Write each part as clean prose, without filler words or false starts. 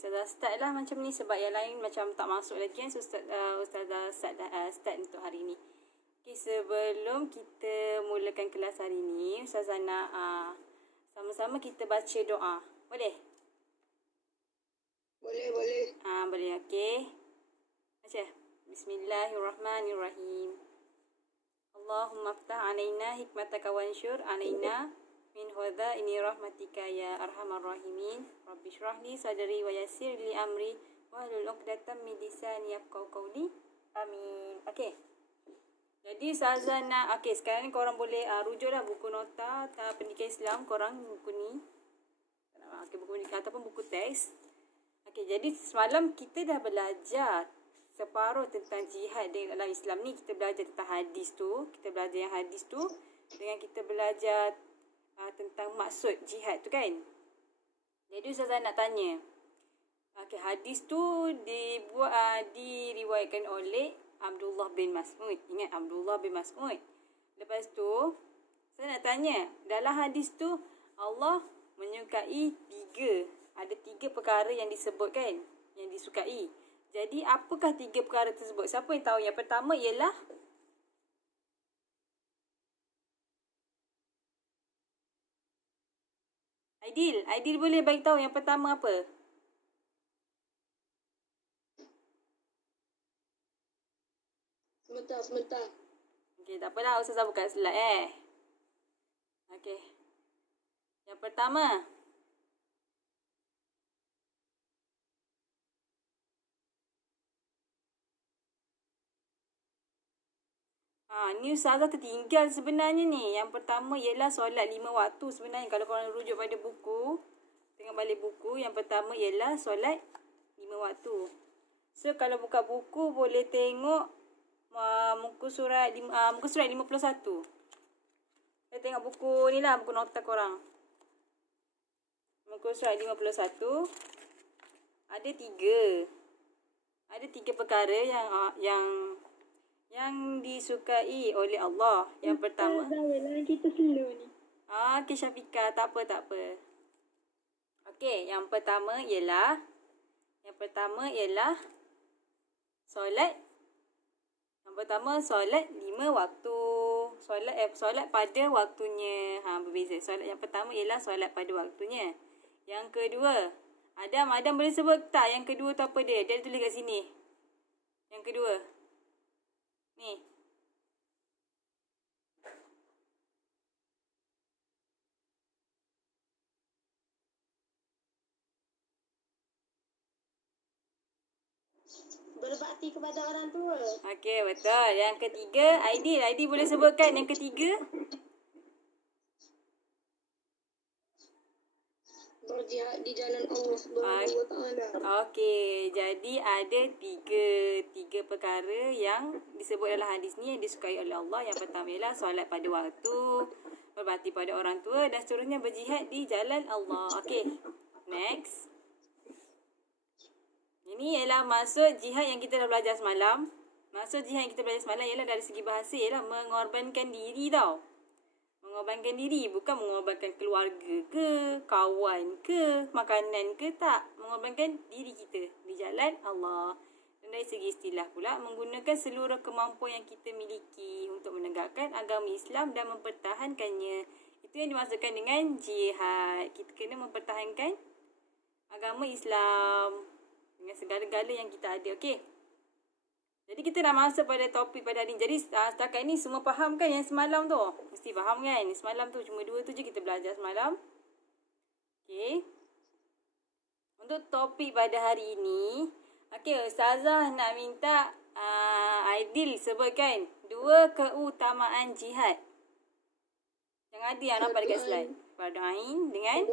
Ustazah start lah macam ni sebab yang lain macam tak masuk lagi kan. So Ustazah start untuk hari ni. Okay, sebelum kita mulakan kelas hari ni, Ustazah nak sama-sama kita baca doa. Boleh? Boleh. Boleh, okey. Baca. Bismillahirrahmanirrahim. Allahumma ftah alaina hikmataka wansyur alaina min ini rahmatika ya arhamar rahimin. Rabbi shrah li sadri wa yassir li amri wahlul 'uqdatam min lisani yafqahu qawli. Amin. Okey. Jadi Ustazah nak sekarang ni korang boleh rujuklah buku nota pendidikan Islam korang, buku ni. Buku pendidikan ataupun buku teks. Jadi semalam kita dah belajar separuh tentang jihad dalam Islam ni. Kita belajar tentang hadis tu. Kita belajar yang hadis tu dengan kita belajar tentang maksud jihad tu kan. Jadi Ustazah nak tanya. Hadis tu diriwayatkan oleh Abdullah bin Mas'ud. Ingat Abdullah bin Mas'ud. Lepas tu saya nak tanya, dalam hadis tu Allah menyukai ada tiga perkara yang disebutkan, yang disukai. Jadi apakah tiga perkara tersebut? Siapa yang tahu? Yang pertama ialah Aidil boleh bagi tahu yang pertama apa? Sebentar. Okey, tak apalah, Ustazah buka slide Okey. Yang pertama, ni Ustazah tertinggal sebenarnya ni. Yang pertama ialah solat 5 waktu sebenarnya. Kalau korang rujuk pada buku, tengok balik buku, yang pertama ialah solat 5 waktu. So kalau buka buku boleh tengok muka surat 51. Kita tengok buku ni lah, buku nota korang. Muka surat 51. Ada tiga perkara yang disukai oleh Allah. Yang pertama, kita slow ni. Okey Syafiqah, tak apa. Okey, yang pertama ialah solat. Yang pertama solat 5 waktu. Solat pada waktunya. Berbeza. Solat yang pertama ialah solat pada waktunya. Yang kedua, Adam boleh sebut tak yang kedua tu apa dia? Dia tulis kat sini. Yang kedua. Ni. Berbakti kepada orang tua. Okey, betul. Yang ketiga, Aidil boleh sebutkan yang ketiga? Berjihad di jalan Allah Subhanahu wa taala. Okey, jadi ada tiga perkara yang disebut dalam hadis ni yang disukai oleh Allah. Yang pertama ialah solat pada waktu, berbakti pada orang tua dan seterusnya berjihad di jalan Allah. Okey. Next. Ini ialah maksud jihad yang kita dah belajar semalam. Maksud jihad yang kita belajar semalam ialah dari segi bahasa ialah mengorbankan diri tau. Mengorbankan diri, bukan mengorbankan keluarga ke, kawan ke, makanan ke, tak. Mengorbankan diri kita di jalan Allah. Dan dari segi istilah pula, menggunakan seluruh kemampuan yang kita miliki untuk menegakkan agama Islam dan mempertahankannya. Itu yang dimaksudkan dengan jihad. Kita kena mempertahankan agama Islam dengan segala-gala yang kita ada. Okey. Jadi kita dah masuk pada topik pada hari ni. Jadi setakat ni semua faham kan yang semalam tu? Mesti faham kan? Semalam tu cuma 2 tu je kita belajar semalam. Okey. Untuk topik pada hari ini, Ustazah nak minta Aidil sebutkan 2 keutamaan jihad. Yang ada yang nampak dekat slide. Fardu Ain dengan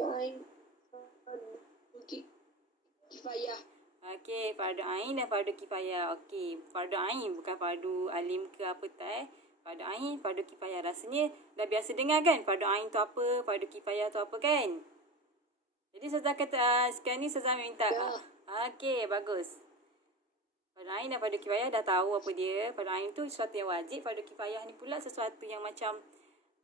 kifayah. Okey, fardu ain dan fardu kifayah. Okey, fardu ain bukan fardu alim ke apa tak Fardu ain, fardu kifayah. Rasanya dah biasa dengar kan? Fardu ain tu apa, fardu kifayah tu apa kan? Jadi Ustazah kata sekarang ni Ustazah minta. Okey, bagus. Fardu ain dan fardu kifayah dah tahu apa dia. Fardu ain tu sesuatu yang wajib, fardu kifayah ni pula sesuatu yang macam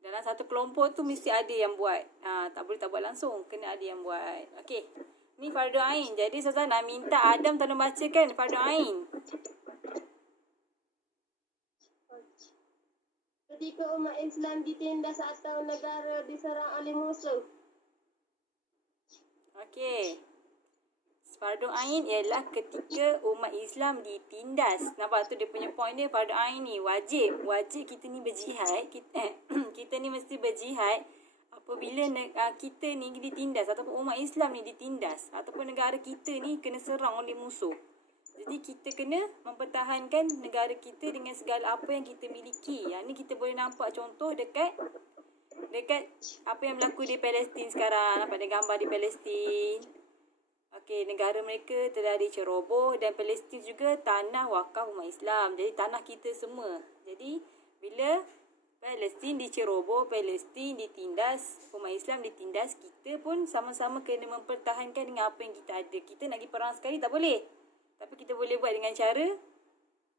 dalam satu kelompok tu mesti ada yang buat. Tak boleh tak buat langsung, kena ada yang buat. Okey. Ni fardu ain. Jadi Ustazah nak minta Adam tolong bacakan fardu ain. Ketika umat Islam ditindas atau negara diserang oleh musuh. Okey. Fardu ain ialah ketika umat Islam ditindas. Nampak tu dia punya point dia, fardu ain ni wajib. Wajib kita ni berjihad. Kita ni mesti berjihad apabila kita ni ditindas ataupun umat Islam ni ditindas ataupun negara kita ni kena serang oleh musuh. Jadi kita kena mempertahankan negara kita dengan segala apa yang kita miliki. Yang ni kita boleh nampak contoh dekat apa yang berlaku di Palestin sekarang. Nampak ada gambar di Palestin. Okey, negara mereka telah diceroboh dan Palestin juga tanah wakaf umat Islam. Jadi tanah kita semua. Jadi bila Palestin diceroboh, Palestin ditindas, umat Islam ditindas, kita pun sama-sama kena mempertahankan dengan apa yang kita ada. Kita nak pergi perang sekali tak boleh. Tapi kita boleh buat dengan cara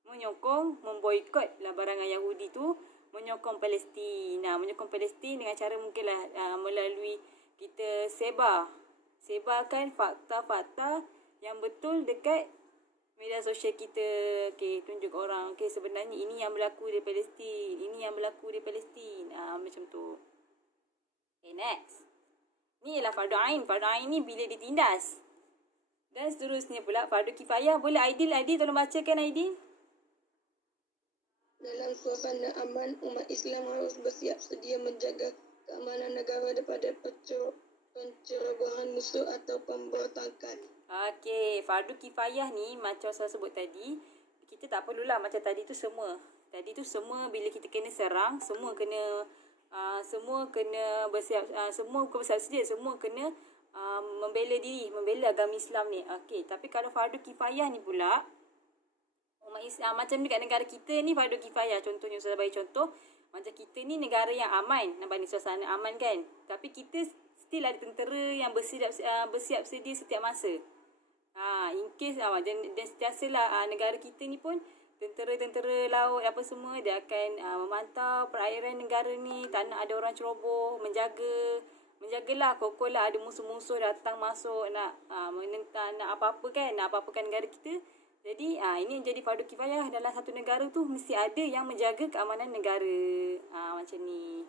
menyokong, memboikot lah barangan Yahudi tu, menyokong Palestin. Menyokong Palestin dengan cara mungkinlah melalui kita sebarkan fakta-fakta yang betul dekat media sosial kita. Okey, tunjuk orang, okey sebenarnya ini yang berlaku di Palestin, ini yang berlaku di Palestin. Macam tu. Okay, next. Ni ialah fardu ain. Fardu ain ni bila ditindas. Dan seterusnya pula fardu kifayah. Boleh Aidil tolong bacakan Aidil. Dalam suasana aman, umat Islam harus bersiap sedia menjaga keamanan negara daripada pencerobohan musuh atau pemberontakan. Okey, fardu kifayah ni macam saya sebut tadi, kita tak perlulah macam tadi tu semua. Tadi tu semua bila kita kena serang, semua kena bersiap, semua bukan bersiap sedia, semua kena membela diri, membela agama Islam ni. Okey, tapi kalau fardu kifayah ni pula, umat Islam macam dekat negara kita ni fardu kifayah. Contohnya saya bagi contoh, macam kita ni negara yang aman, nampak ni suasana aman kan? Tapi kita still ada tentera yang bersiap sedia setiap masa. In case dan sentiasalah negara kita ni pun tentera-tentera laut apa semua dia akan memantau perairan negara ni, tak nak ada orang ceroboh, menjagalah kokohlah ada musuh-musuh datang masuk nak menentang, nak apa-apa kan, nak apa-apakan negara kita. Jadi ini jadi fardu kifayah. Dalam satu negara tu mesti ada yang menjaga keamanan negara. Macam ni.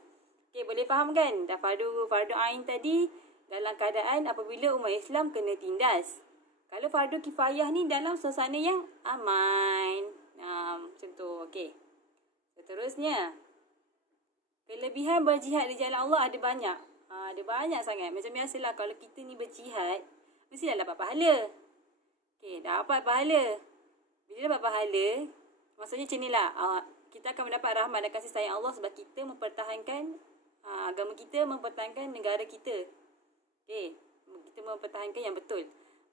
Okey, boleh faham kan? Dah fardu ain tadi dalam keadaan apabila umat Islam kena tindas. Kalau fardu kifayah ni dalam suasana yang aman. Macam tu. Okey. Seterusnya, kelebihan berjihad di jalan Allah ada banyak. Ada banyak sangat. Macam biasalah kalau kita ni berjihad, mesti dah dapat pahala. Okey, dapat pahala. Bila dapat pahala, maksudnya macam inilah. Kita akan mendapat rahmat dan kasih sayang Allah sebab kita mempertahankan agama kita, mempertahankan negara kita. Okey, kita mempertahankan yang betul.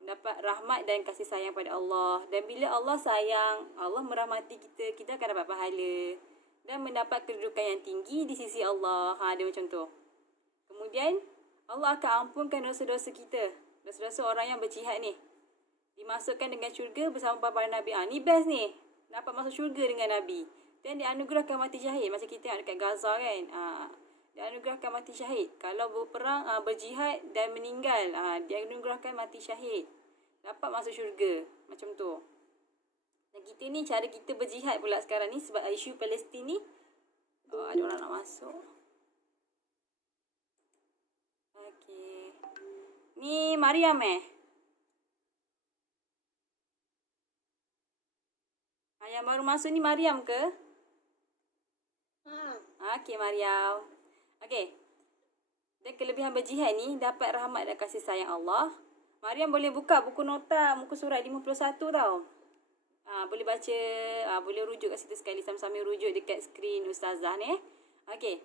Mendapat rahmat dan kasih sayang pada Allah. Dan bila Allah sayang, Allah merahmati kita, kita akan dapat pahala. Dan mendapat kedudukan yang tinggi di sisi Allah. Dia macam tu. Kemudian, Allah akan ampunkan dosa-dosa kita. Dosa-dosa orang yang berjihad ni. Dimasukkan dengan syurga bersama para Nabi. Ni best ni. Dapat masuk syurga dengan Nabi. Dan dianugerahkan mati syahid. Macam kita yang dekat Gaza kan. Dianugerahkan mati syahid. Kalau berperang, berjihad dan meninggal, dianugerahkan mati syahid. Dapat masuk syurga. Macam tu. Dan kita ni, cara kita berjihad pula sekarang ni sebab isu Palestin ni. Ada orang nak masuk. Okey. Ni Mariam yang baru masuk ni Mariam ke? Okey, Mariam. Okey. Dan kelebihan berjihad ni dapat rahmat dan kasih sayang Allah. Mariam boleh buka buku nota muka surat 51 tau. Boleh baca, boleh rujuk kat situ sekali, sambil rujuk dekat skrin ustazah ni. Okey.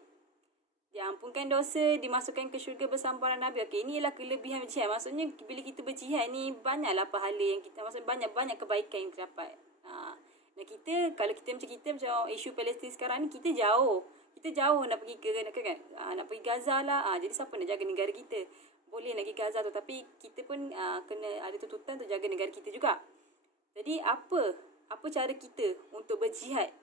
Diampunkan dosa, dimasukkan ke syurga bersama para nabi. Okey, ini ialah kelebihan berjihad. Maksudnya bila kita berjihad ni banyaklah pahala yang kita, maksudnya banyak kebaikan yang kita dapat. Dan kita, kalau kita macam isu Palestin sekarang ni, kita jauh nak pergi nak pergi Gaza lah. Jadi siapa nak jaga negara kita? Boleh nak pergi Gaza tu, tapi kita pun kena ada tuntutan untuk jaga negara kita juga. Jadi apa cara kita untuk berjihad,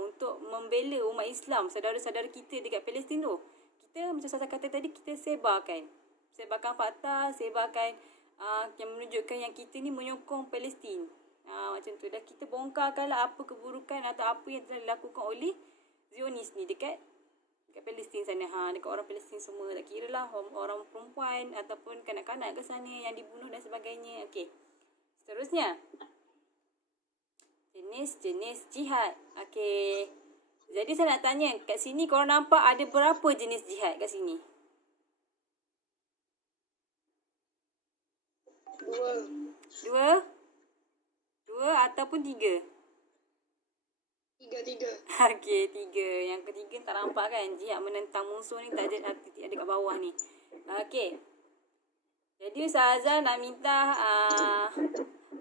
untuk membela umat Islam, saudara-saudara kita dekat Palestin tu? Kita macam saya kata tadi, kita sebarkan fakta, sebarkan yang menunjukkan yang kita ni menyokong Palestin. Macam tu. Dan kita bongkarkanlah apa keburukan atau apa yang telah dilakukan oleh Zionis ni dekat Palestin sana. Dekat orang Palestin semua. Tak kira lah orang perempuan ataupun kanak-kanak ke sana yang dibunuh dan sebagainya. Okey. Seterusnya. Jenis-jenis jihad. Okey. Jadi saya nak tanya, kat sini korang nampak ada berapa jenis jihad kat sini? 2 ataupun 3? 3. Okey, 3. Yang ketiga tak nampak kan? Jihad menentang musuh ni tak ada titik ada kat bawah ni. Okey. Jadi Ustazah nak minta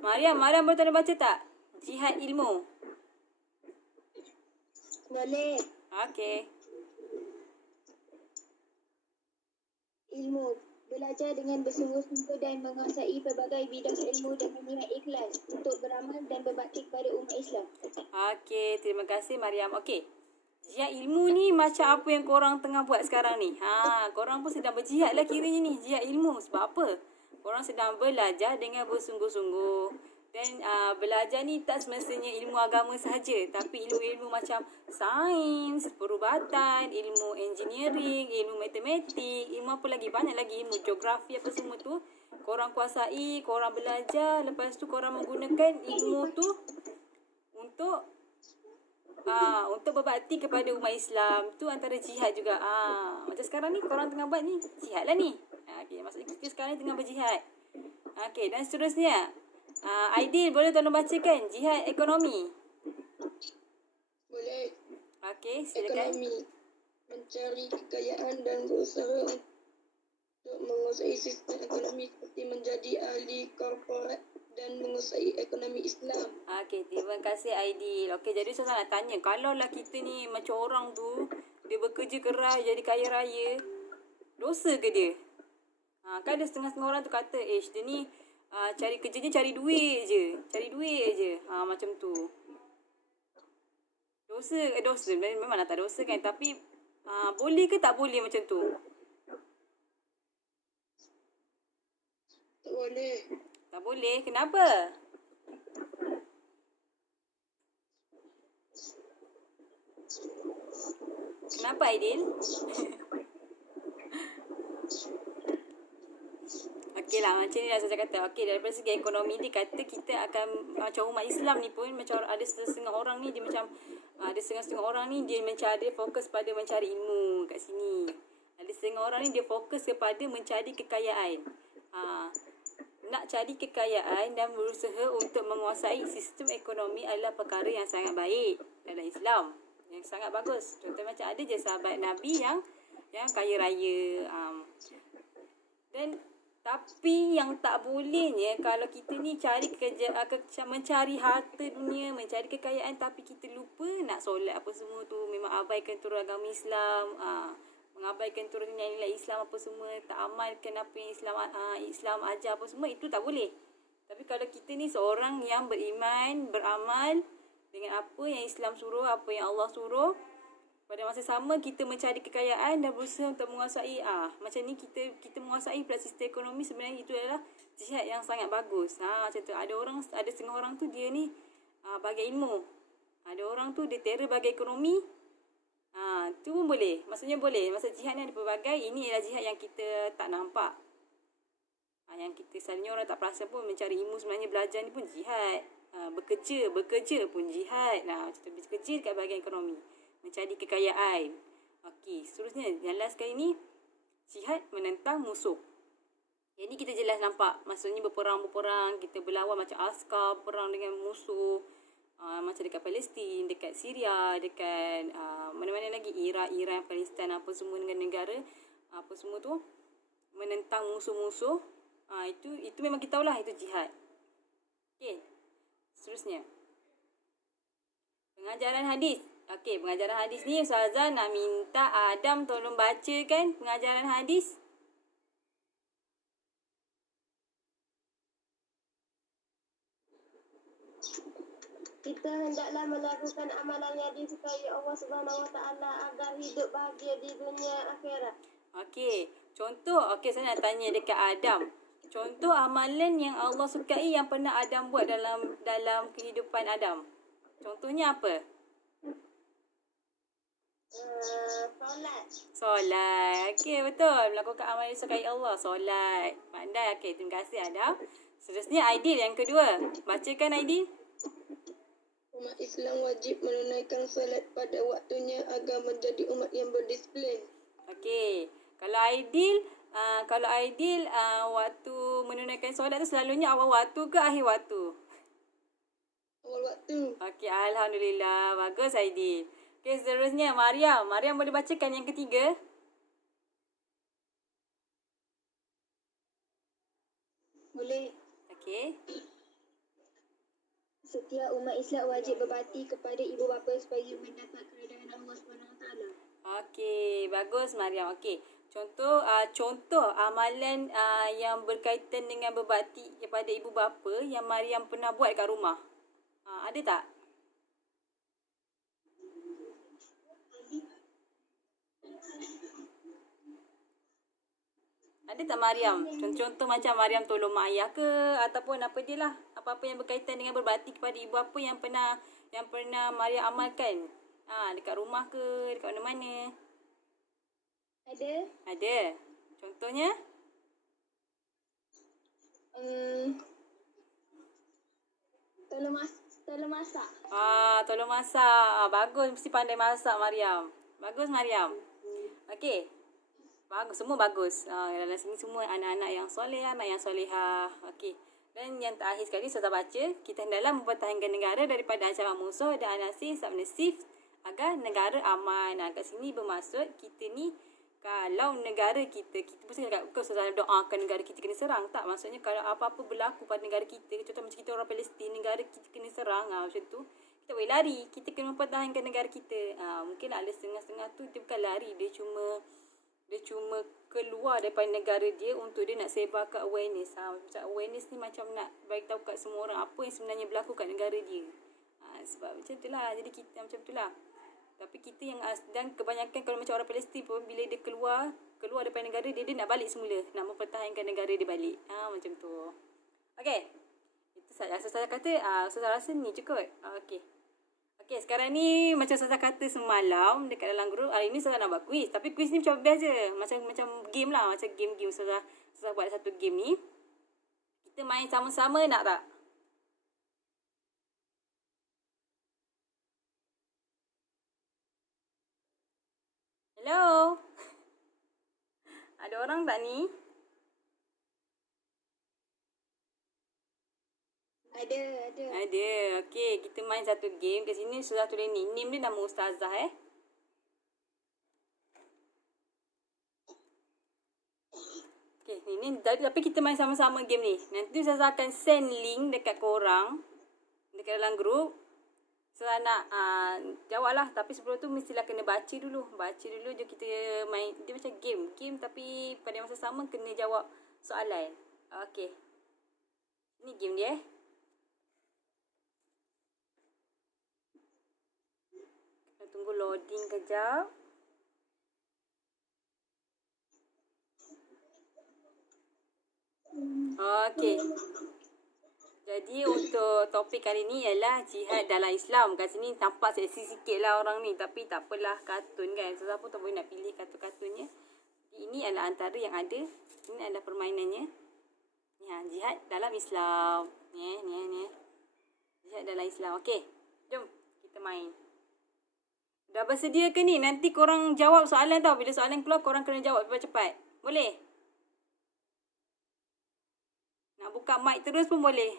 Mariam boleh tolong baca tak? Jihad ilmu. Boleh. Okey. Ilmu. Belajar dengan bersungguh-sungguh dan menguasai pelbagai bidang ilmu dengan niat ikhlas untuk beramal dan berbakti kepada umat Islam. Okey, terima kasih Mariam. Okey. Jihad ilmu ni macam apa yang korang tengah buat sekarang ni? Korang pun sedang berjihad lah kiranya ni. Jihad ilmu. Sebab apa? Korang sedang belajar dengan bersungguh-sungguh. Dan belajar ni tak semestinya ilmu agama sahaja. Tapi ilmu-ilmu macam sains, perubatan, ilmu engineering, ilmu matematik, ilmu apa lagi? Banyak lagi ilmu geografi apa semua tu. Korang kuasai, korang belajar. Lepas tu korang menggunakan ilmu tu untuk berbakti kepada umat Islam. Tu antara jihad juga. Macam sekarang ni korang tengah buat ni, jihad lah ni. Okay, maksudnya kita sekarang ni tengah berjihad. Okay, dan seterusnya. Aidil boleh tolong bacakan jihad ekonomi. Boleh. Okey, silakan. Ekonomi. Mencari kekayaan dan berusaha untuk menguasai sistem ekonomi seperti menjadi ahli korporat dan menguasai ekonomi Islam. Okey, terima kasih Aidil. Okey, jadi saya nak tanya, kalaulah kita ni macam orang tu, dia bekerja keras jadi kaya raya, dosa ke dia? Kan ada setengah-setengah orang tu kata, dia ni cari kerjanya cari duit je. Macam tu. Dosa. Memang tak dosa kan. Tapi boleh ke tak boleh macam tu? Tak boleh. Tak boleh. Kenapa? Kenapa Aidil? Okey lah, macam ni lah saya kata. Okey, daripada segi ekonomi ni kata kita akan, macam umat Islam ni pun, macam ada setengah orang ni, dia macam, ada setengah orang ni, dia mencari, fokus pada mencari ilmu kat sini. Ada setengah orang ni, dia fokus kepada mencari kekayaan. Nak cari kekayaan dan berusaha untuk menguasai sistem ekonomi adalah perkara yang sangat baik dalam Islam. Yang sangat bagus. Contoh macam ada je sahabat Nabi yang kaya raya. Tapi yang tak bolehnya kalau kita ni cari mencari harta dunia, mencari kekayaan tapi kita lupa nak solat apa semua tu, memang abaikan turun agama Islam, mengabaikan turun nilai Islam apa semua, tak amalkan apa yang Islam ajar apa semua, itu tak boleh. Tapi kalau kita ni seorang yang beriman, beramal dengan apa yang Islam suruh, apa yang Allah suruh, pada masa sama kita mencari kekayaan dan berusaha untuk menguasai macam ni kita menguasai pula sistem ekonomi, sebenarnya itu adalah jihad yang sangat bagus. Macam tu. Ada setengah orang tu dia ni bagi ilmu. Ada orang tu dia terror bagi ekonomi. Tu pun boleh. Maksudnya boleh. Masa jihad ni ada pelbagai. Ini adalah jihad yang kita tak nampak. Yang kita selalunya orang tak perasan pun mencari ilmu, sebenarnya belajar ni pun jihad. Bekerja pun jihad. Macam tu, bekerja dekat bahagian ekonomi. Mencari kekayaan. Okey, seterusnya yang last kali ni jihad menentang musuh. Yang ni kita jelas nampak. Maksudnya berperang, kita berlawan macam askar, perang dengan musuh. Macam dekat Palestin, dekat Syria, dekat mana-mana lagi, Iran, Palestin, apa semua dengan negara, apa semua tu menentang musuh-musuh. Itu memang kita tahulah itu jihad. Okey. Seterusnya. Pengajaran hadis. Okey, pengajaran hadis ni Ustazah nak minta Adam tolong bacakan pengajaran hadis. Kita hendaklah melakukan amalan yang disukai Allah SWT agar hidup bahagia di dunia akhirat. Okey, contoh, saya nak tanya dekat Adam. Contoh amalan yang Allah sukai yang pernah Adam buat dalam kehidupan Adam. Contohnya apa? Solat. Okey, betul. Melakukan amalan yang disukai Allah. Solat. Pandai. Okey, terima kasih Adam. Seterusnya Aidil yang kedua. Bacakan Aidil. Umat Islam wajib menunaikan salat pada waktunya agar menjadi umat yang berdisiplin. Okey. Kalau Aidil waktu menunaikan solat tu selalunya awal waktu ke akhir waktu? Awal waktu. Okey, alhamdulillah. Bagus Aidil. Okey, seterusnya Mariam. Mariam boleh bacakan yang ketiga? Boleh. Okey. Setiap umat Islam wajib berbakti kepada ibu bapa supaya mendapat keridaan Allah SWT. Okey, bagus Mariam. Okey. Contoh amalan yang berkaitan dengan berbakti kepada ibu bapa yang Mariam pernah buat kat rumah. Ada tak? Ada tak Mariam? Contoh macam Mariam tolong mak ayah ke ataupun apa je lah. Apa-apa yang berkaitan dengan berbakti kepada ibu bapa yang pernah Mariam amalkan. Dekat rumah ke, dekat mana-mana. Ada. Contohnya? Tolong masak. Tolong masak. Bagus, mesti pandai masak Mariam. Bagus Mariam. Okey. Bagus, semua bagus. Dalam sini semua anak-anak yang soleh, anak yang solehah. Okey. Dan yang terakhir sekali saya baca, kita hendaklah mempertahankan negara daripada ancaman musuh dan anasir subversif agar negara aman. Kat sini bermaksud kita ni kalau negara kita pun cakap bukan Ustazah doakan negara kita kena serang. Tak, maksudnya kalau apa-apa berlaku pada negara kita, contoh macam kita orang Palestin, negara kita kena serang, macam tu, kita boleh lari. Kita kena mempertahankan negara kita. Mungkin ada setengah-setengah tu dia bukan lari, dia cuma keluar daripada negara dia untuk dia nak sebarkan awareness. Macam awareness ni macam nak beritahu kat semua orang apa yang sebenarnya berlaku kat negara dia. Sebab macam tu lah. Jadi kita macam tu lah. Tapi kita yang dan kebanyakan kalau macam orang Palestin pun bila dia keluar daripada negara dia nak balik semula, nak mempertahankan negara dia balik. Macam tu. Okey. Itu saja saya kata. Saya rasa ni cukup. Okey, sekarang ni macam saya kata semalam dekat dalam grup, hari ni saya nak buat quiz. Tapi quiz ni macam best je. Macam game lah, macam game saya buat satu game ni. Kita main sama-sama nak tak? Hello? Ada orang tak ni? Ada. Okey, kita main satu game. Kat sini Ustazah tulis ni. Name dia nama Ustazah Okey, ni tapi kita main sama-sama game ni. Nanti Ustazah akan send link dekat korang dekat dalam grup. Ustazah nak jawab lah. Tapi sebelum tu mestilah kena baca dulu. Je kita main. Dia macam game tapi pada masa sama kena jawab soalan. Okey. Ni game dia Tunggu loading kejap. Okey. Jadi untuk topik kali ni ialah jihad dalam Islam. Kat sini tampak seksi sikit lah orang ni. Tapi tak apalah, kartun kan. Siapa pun tak boleh nak pilih kartun-kartunnya. Ini adalah antara yang ada. Ini adalah permainannya. Jihad dalam Islam. Ni. Jihad dalam Islam. Okey. Jom kita main. Dah bersedia ke ni? Nanti korang jawab soalan tau. Bila soalan keluar, korang kena jawab cepat-cepat. Boleh? Nak buka mic terus pun boleh.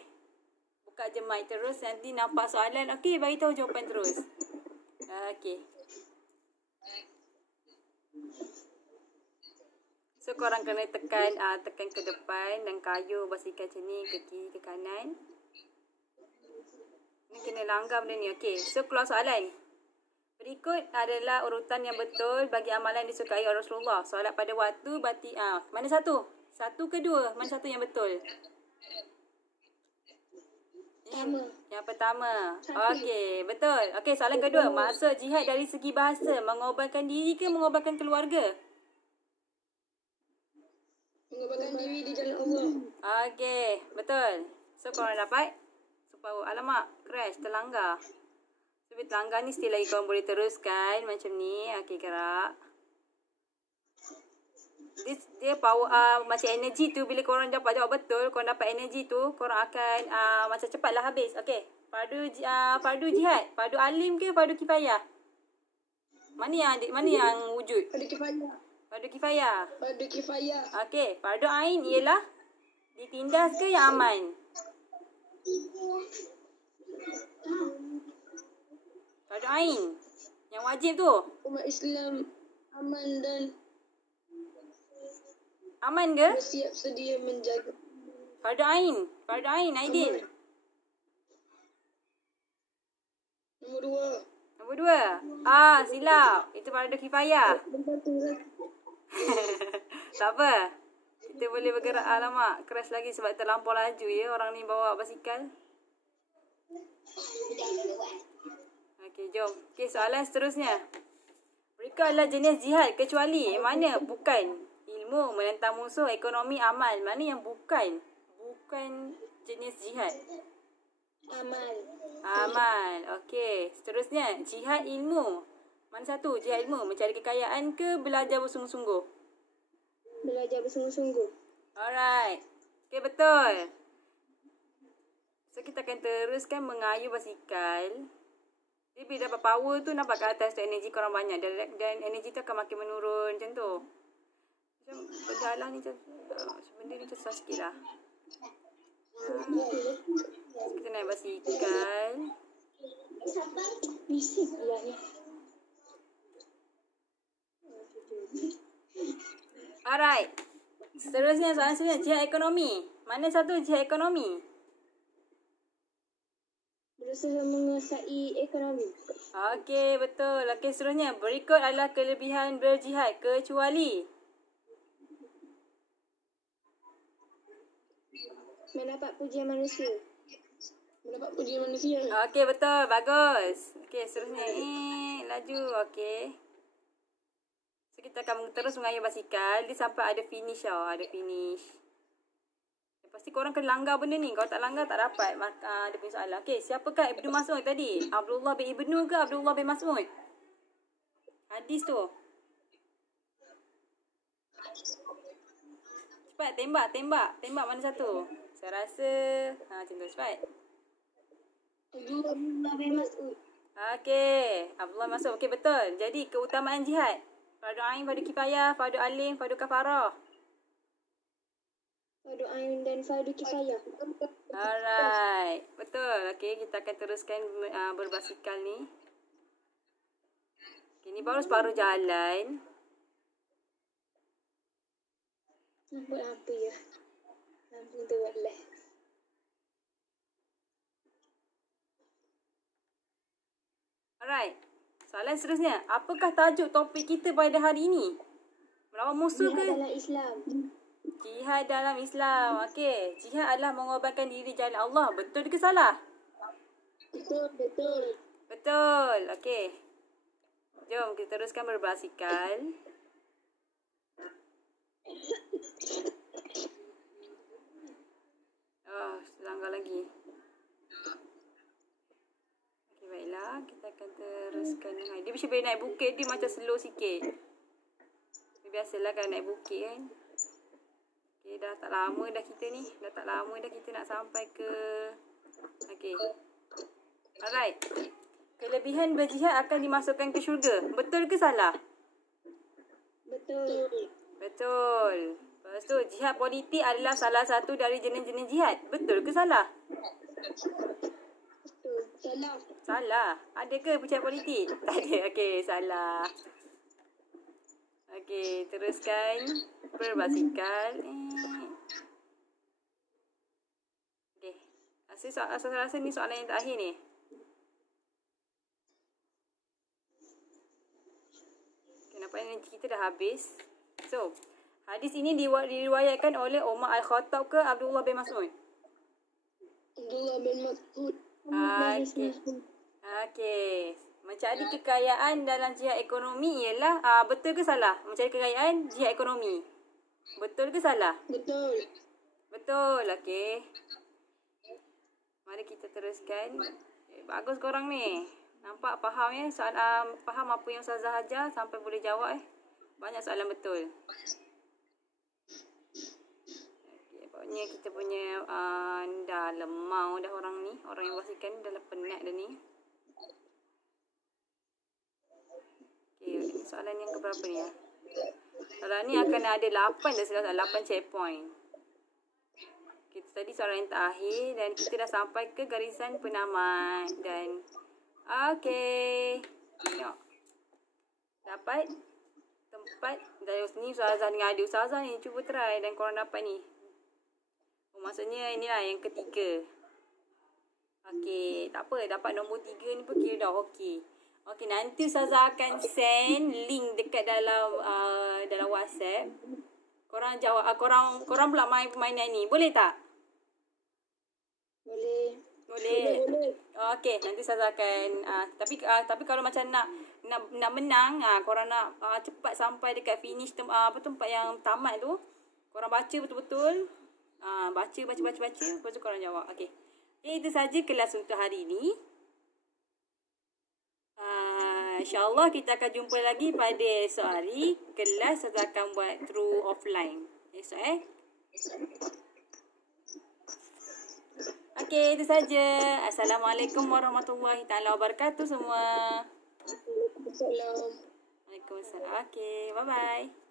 Buka je mic terus. Nanti nampak soalan. Okey, bagi tahu jawapan terus. Okey. So, korang kena tekan ke depan dan kayu basikal macam ni, ke kiri, ke kanan. Ni kena langgar benda ni. Okey, so keluar soalan. Berikut adalah urutan yang betul bagi amalan disukai oleh Rasulullah. Solat pada waktu berarti mana satu? Satu ke dua? Mana satu yang betul? Yang pertama. Okey, betul. Okey, soalan kedua. Maksud jihad dari segi bahasa, mengorbankan diri ke mengorbankan keluarga? Mengorbankan diri di jalan Allah. Okey, betul. So, korang dapat superpower. Alamak, crash, terlanggar. Tapi terlanggar ni still lagi korang boleh teruskan macam ni. Okey, gerak. Dia power, macam energi tu bila korang dapat jawab betul, korang dapat energi tu, korang akan macam cepatlah habis. Okey. Fardu jihad, fardu alim ke fardu kifayah? Mana yang wujud? Fardu kifayah. Fardu kifayah. Fardu kifayah. Okey, fardu ain ialah ditindas ke yang aman? Fardu ain yang wajib tu. Umat Islam aman dan Aman ke? bersiap sedia menjaga. Fardu ain, Aidil. Nombor 2. Nombor 2. Silap. Itu fardu kifayah. Tak apa. Kita boleh bergerak. Alamak, crash lagi sebab terlampau laju ya orang ni bawa basikal. Okey, jom. Okey, soalan seterusnya. Berikut adalah jenis jihad kecuali mana bukan ilmu, menentang musuh, ekonomi, amal. Mana yang bukan jenis jihad? Amal. Okey, seterusnya jihad ilmu. Mana satu? Jihad ilmu mencari kekayaan ke belajar bersungguh-sungguh? Belajar bersungguh-sungguh. Alright. Okey, betul. So, kita akan teruskan mengayuh basikal. Jadi, bila dapat power tu, nampak ke atas tu energi korang banyak. Dan energi tu akan makin menurun macam tu. Macam berjalan ni macam benda ni macam susah sikit lah. Kita naik basikal. Bisik pula ni. Alright. Seterusnya soalan seterusnya jihad ekonomi. Mana satu jihad ekonomi? Berusaha menguasai ekonomi. Okey, betul. Okey, seterusnya berikut adalah kelebihan berjihad kecuali Mendapat pujian manusia. Okey, betul. Bagus. Okey, seterusnya. Laju. Okey. So, kita akan terus mengayuh basikal. Dia sampai ada finish tau. Ada finish. Pasti korang kena langgar benda ni. Kalau tak langgar, tak dapat dia punya soalan. Okey, siapakah Ibnu Mas'ud tadi? Abdullah bin Ibnu ke Abdullah bin Mas'ud? Hadis tu. Cepat, tembak. Tembak mana satu? Saya rasa macam tu, cepat. Abdullah bin Mas'ud. Okey, Abdullah bin Mas'ud. Okey, betul. Jadi, keutamaan jihad. Fardu ain, fardu kifayah, fardu alim, fardu kafarah. Fardu ain dan fardu kifayah. Alright. Betul. Okey, kita akan teruskan berbasikal ni. Okay, ni baru separuh jalan. Nampak apa ya? Nampak tu walah. Alright. Soalan seterusnya. Apakah tajuk topik kita pada hari ini? Melawan musuh ke? Jihad dalam Islam. Jihad dalam Islam. Okey. Jihad adalah mengorbankan diri jalan Allah. Betul ke salah? Betul. Betul. Okey. Jom kita teruskan berbasikal. Langgar lagi. Okey, baiklah. Kita akan teruskan. Dia mesti boleh naik bukit. Dia macam slow sikit. Biasalah kalau naik bukit kan. Okey, dah tak lama dah kita ni. Dah tak lama dah kita nak sampai ke. Okey. Alright. Kelebihan berjihad akan dimasukkan ke syurga. Betul ke salah? Betul. Betul. Lepas tu, jihad politik adalah salah satu dari jenis-jenis jihad. Betul ke salah? Betul. Salah. Salah. Ada ke jihad politik? Tak ada. Okey, salah. Okey, teruskan berbasikal. Okey. Rasa ni soalan yang terakhir ni. Kenapa energi kita dah habis? So, hadis ini diriwayatkan oleh Umar Al-Khattab ke Abdullah bin Mas'ud? Abdullah bin Mas'ud. Okey. Mencari kekayaan dalam jihad ekonomi ialah betul ke salah? Mencari kekayaan jihad ekonomi. Betul ke salah? Betul. Betul. Okey. Mari kita teruskan. Bagus korang ni. Nampak faham ya? Faham apa yang Ustazah ajar sampai boleh jawab Banyak soalan betul. Okey, pokoknya kita punya dah lemau dah orang ni. Orang yang bahasakan dah penat dah ni. Okey, ini soalan yang keberapa ni ya? Soalan ni akan ada 8 dah selesai, 8 checkpoint. Kita tadi soalan yang terakhir dan kita dah sampai ke garisan penamat dan okey. Tengok. Dapat tempat dari ni Ustazah dengan adik Ustazah ni cuba try dan korang dapat ni. Maksudnya inilah yang ketiga. Okey, tak apa, dapat nombor 3 ni pun kira dah okey. Okey, nanti Ustazah akan send link dekat dalam WhatsApp. Korang jawab, korang pula main permainan ni. Boleh tak? Boleh. Okey, nanti Ustazah akan tapi kalau macam nak menang, korang nak cepat sampai dekat finish tempat yang tamat tu, korang baca betul-betul. Baca, lepas tu korang jawab. Okey. Itu saja kelas untuk hari ini. InsyaAllah kita akan jumpa lagi pada esok hari. Kelas saya akan buat through offline. Esok Okey, itu saja. Assalamualaikum warahmatullahi taala wabarakatuh semua. Waalaikumsalam. Waalaikumsalam. Okey, bye-bye.